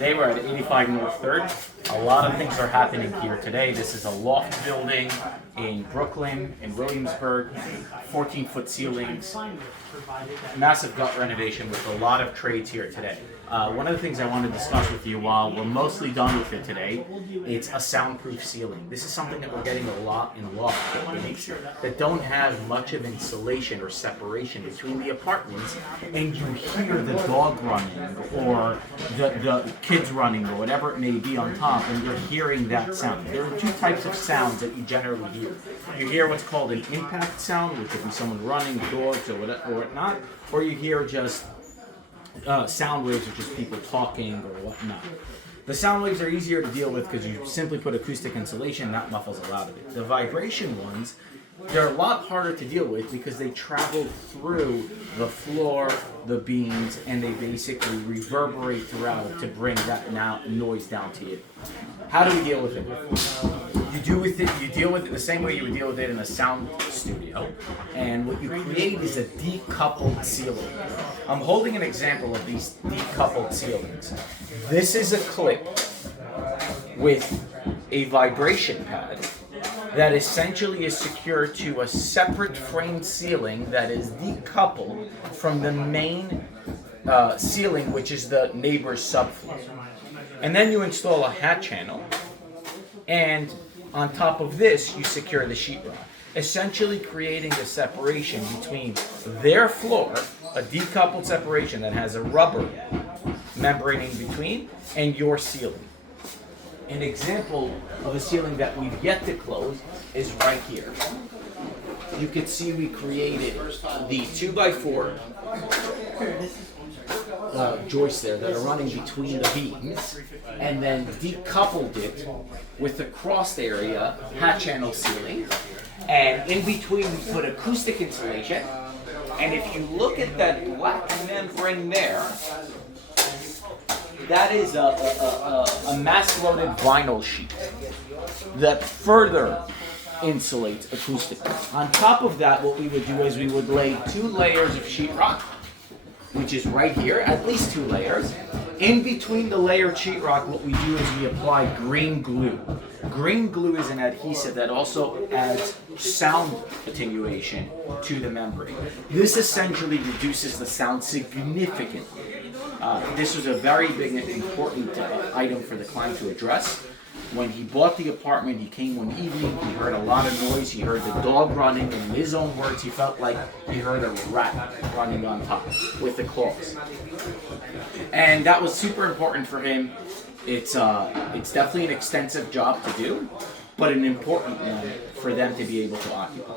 Today we're at 85 North 3rd. A lot of things are happening here today. This is a loft building in Brooklyn, in Williamsburg, 14-foot ceilings, massive gut renovation with a lot of trades here today. One of the things I want to discuss with you while we're mostly done with it today, it's a soundproof ceiling. This is something that we're getting a lot in loft buildings that don't have much of insulation or separation between the apartments, and you hear the dog running or the kids running or whatever it may be on top, and you're hearing that sound. There are two types of sounds that you generally hear. You hear what's called an impact sound, which could be someone running, dogs or whatnot, or you hear just sound waves, which is people talking or whatnot. The sound waves are easier to deal with because you simply put acoustic insulation and that muffles a lot of it. The vibration ones, they're a lot harder to deal with because they travel through the floor, the beams, and they basically reverberate throughout to bring that noise down to you. How do we deal with it? You deal with it the same way you would deal with it in a sound studio, and what you create is a decoupled ceiling. I'm holding an example of these decoupled ceilings. This is a clip with a vibration pad that essentially is secured to a separate frame ceiling that is decoupled from the main ceiling, which is the neighbor's subfloor. And then you install a hat channel, and on top of this, you secure the sheetrock, essentially creating a separation between their floor, a decoupled separation that has a rubber membrane in between, and your ceiling. An example of a ceiling that we've yet to close is right here. You can see we created the 2x4 joists there that are running between the beams, and then decoupled it with the crossed area hat channel ceiling, and in between we put acoustic insulation. And if you look at that black membrane there, that is a mass-loaded vinyl sheet that further insulates acoustically. On top of that, what we would do is we would lay 2 layers of sheetrock, which is right here, at least 2 layers. In between the layered sheetrock, what we do is we apply green glue. Green glue is an adhesive that also adds sound attenuation to the membrane. This essentially reduces the sound significantly. This was a very big and important item for the client to address. When he bought the apartment, he came one evening, he heard a lot of noise, he heard the dog running, and in his own words, he felt like he heard a rat running on top with the claws. And that was super important for him. It's definitely an extensive job to do, but an important one for them to be able to occupy.